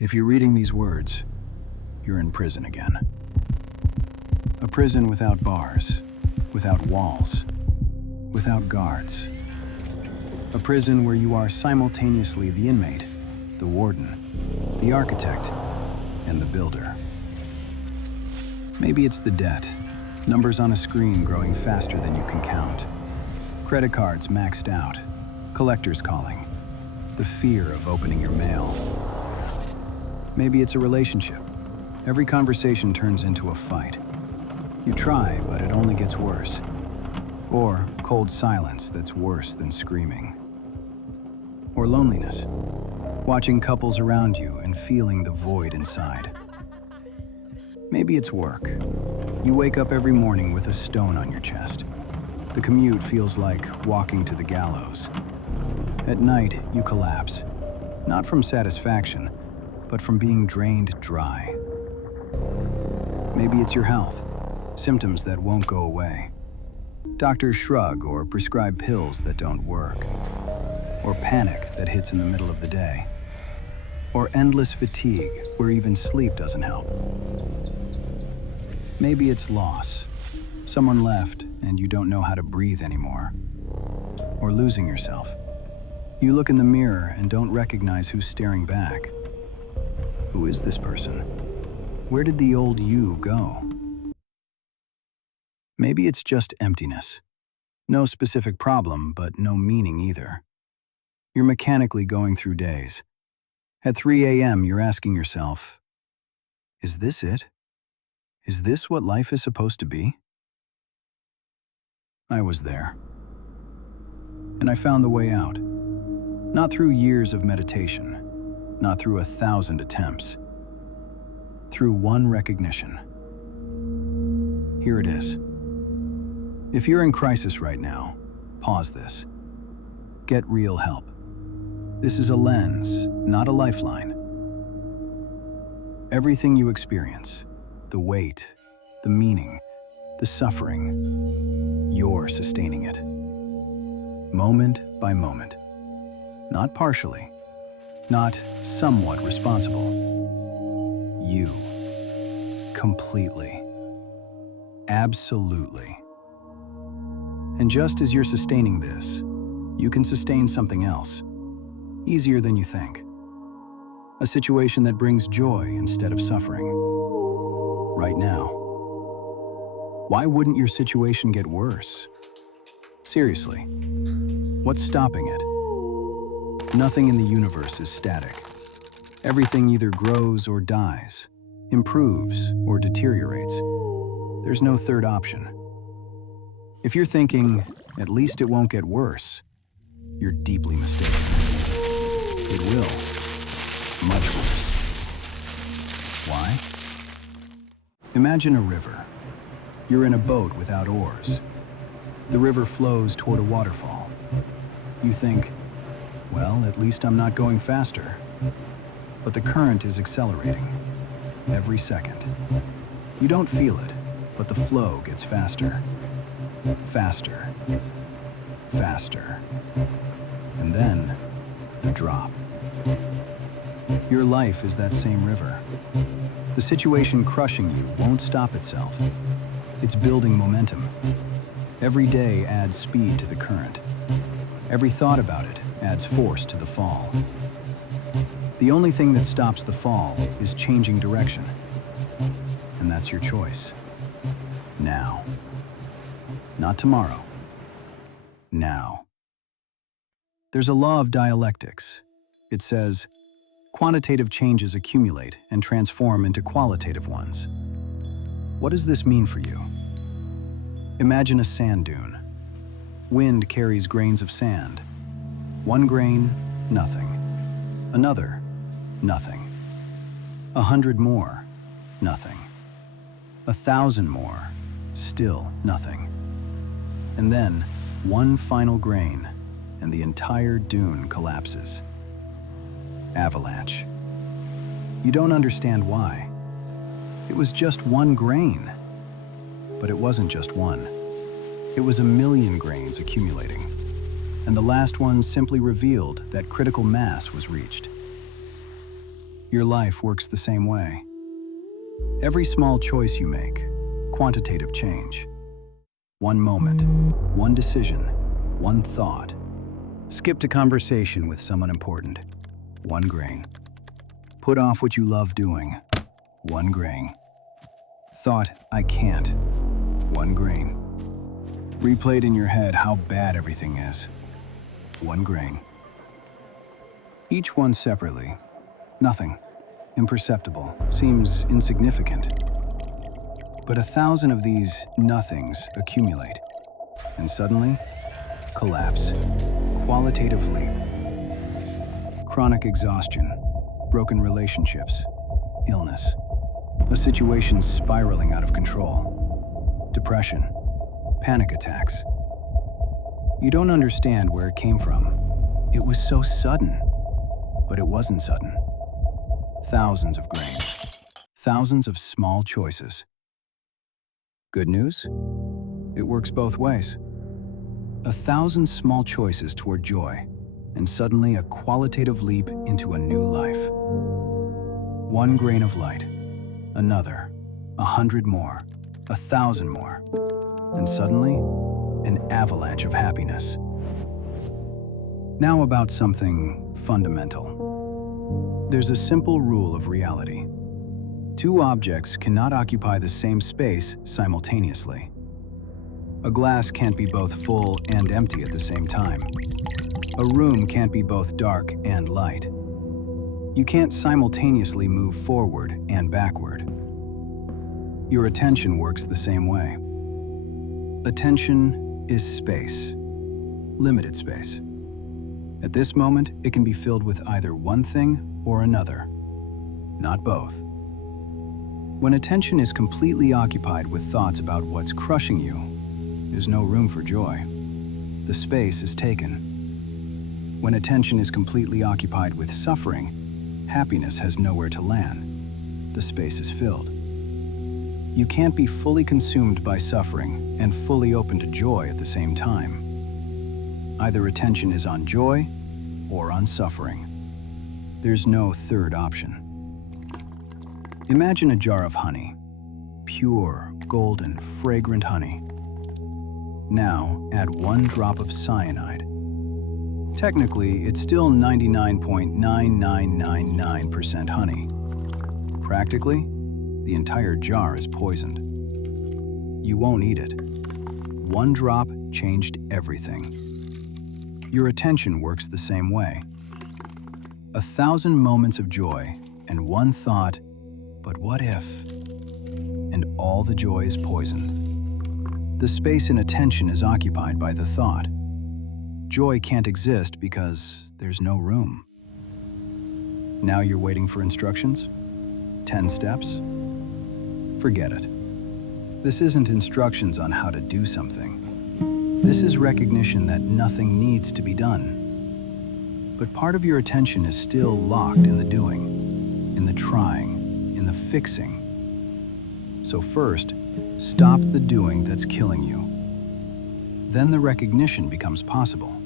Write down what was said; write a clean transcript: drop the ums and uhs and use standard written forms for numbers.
If you're reading these words, you're in prison again. A prison without bars, without walls, without guards. A prison where you are simultaneously the inmate, the warden, the architect, and the builder. Maybe it's the debt, numbers on a screen growing faster than you can count. Credit cards maxed out, collectors calling, the fear of opening your mail. Maybe it's a relationship. Every conversation turns into a fight. You try, but it only gets worse. Or cold silence that's worse than screaming. Or loneliness. Watching couples around you and feeling the void inside. Maybe it's work. You wake up every morning with a stone on your chest. The commute feels like walking to the gallows. At night, you collapse. Not from satisfaction, but from being drained dry. Maybe it's your health, symptoms that won't go away. Doctors shrug or prescribe pills that don't work. Or panic that hits in the middle of the day. Or endless fatigue where even sleep doesn't help. Maybe it's loss. Someone left and you don't know how to breathe anymore. Or losing yourself. You look in the mirror and don't recognize who's staring back. Who is this person? Where did the old you go? Maybe it's just emptiness. No specific problem, but no meaning either. You're mechanically going through days. At 3 a.m., you're asking yourself, is this it? Is this what life is supposed to be? I was there. And I found the way out. Not through years of meditation. Not through 1,000 attempts. Through one recognition. Here it is. If you're in crisis right now, pause this. Get real help. This is a lens, not a lifeline. Everything you experience, the weight, the meaning, the suffering, you're sustaining it. Moment by moment. Not partially. Not somewhat responsible. You. Completely. Absolutely. And just as you're sustaining this, you can sustain something else. Easier than you think. A situation that brings joy instead of suffering. Right now. Why wouldn't your situation get worse? Seriously. What's stopping it? Nothing in the universe is static. Everything either grows or dies, improves or deteriorates. There's no third option. If you're thinking, at least it won't get worse, you're deeply mistaken. It will. Much worse. Why? Imagine a river. You're in a boat without oars. The river flows toward a waterfall. You think, well, at least I'm not going faster. But the current is accelerating, every second. You don't feel it, but the flow gets faster. Faster. Faster. And then, the drop. Your life is that same river. The situation crushing you won't stop itself. It's building momentum. Every day adds speed to the current. Every thought about it adds force to the fall. The only thing that stops the fall is changing direction. And that's your choice. Now. Not tomorrow. Now. There's a law of dialectics. It says, quantitative changes accumulate and transform into qualitative ones. What does this mean for you? Imagine a sand dune. Wind carries grains of sand. One grain, nothing. Another, nothing. 100 more, nothing. 1,000 more, still nothing. And then, one final grain, and the entire dune collapses. Avalanche. You don't understand why. It was just one grain. But it wasn't just one. It was 1,000,000 grains accumulating. And the last one simply revealed that critical mass was reached. Your life works the same way. Every small choice you make, quantitative change. One moment, one decision, one thought. Skipped a conversation with someone important. 1 grain. Put off what you love doing. 1 grain. Thought, I can't. 1 grain. Replayed in your head how bad everything is. 1 grain. Each one separately. Nothing. Imperceptible. Seems insignificant. But 1,000 of these nothings accumulate. And suddenly, collapse. Qualitative leap. Chronic exhaustion. Broken relationships. Illness. A situation spiraling out of control. Depression. Panic attacks. You don't understand where it came from. It was so sudden. But it wasn't sudden. Thousands of grains. Thousands of small choices. Good news? It works both ways. 1,000 small choices toward joy, and suddenly a qualitative leap into a new life. 1 grain of light, another, 100 more, 1,000 more, and suddenly, an avalanche of happiness. Now about something fundamental. There's a simple rule of reality. 2 objects cannot occupy the same space simultaneously. A glass can't be both full and empty at the same time. A room can't be both dark and light. You can't simultaneously move forward and backward. Your attention works the same way. Attention is space, limited space. At this moment, it can be filled with either one thing or another, not both. When attention is completely occupied with thoughts about what's crushing you, there's no room for joy. The space is taken. When attention is completely occupied with suffering, happiness has nowhere to land. The space is filled. You can't be fully consumed by suffering and fully open to joy at the same time. Either attention is on joy or on suffering. There's no third option. Imagine a jar of honey, pure, golden, fragrant honey. Now add 1 drop of cyanide. Technically, it's still 99.9999% honey. Practically, the entire jar is poisoned. You won't eat it. 1 drop changed everything. Your attention works the same way. 1,000 moments of joy and 1 thought, but what if? And all the joy is poisoned. The space in attention is occupied by the thought. Joy can't exist because there's no room. Now you're waiting for instructions? 10 steps? Forget it. This isn't instructions on how to do something. This is recognition that nothing needs to be done. But part of your attention is still locked in the doing, in the trying, in the fixing. So first, stop the doing that's killing you. Then the recognition becomes possible.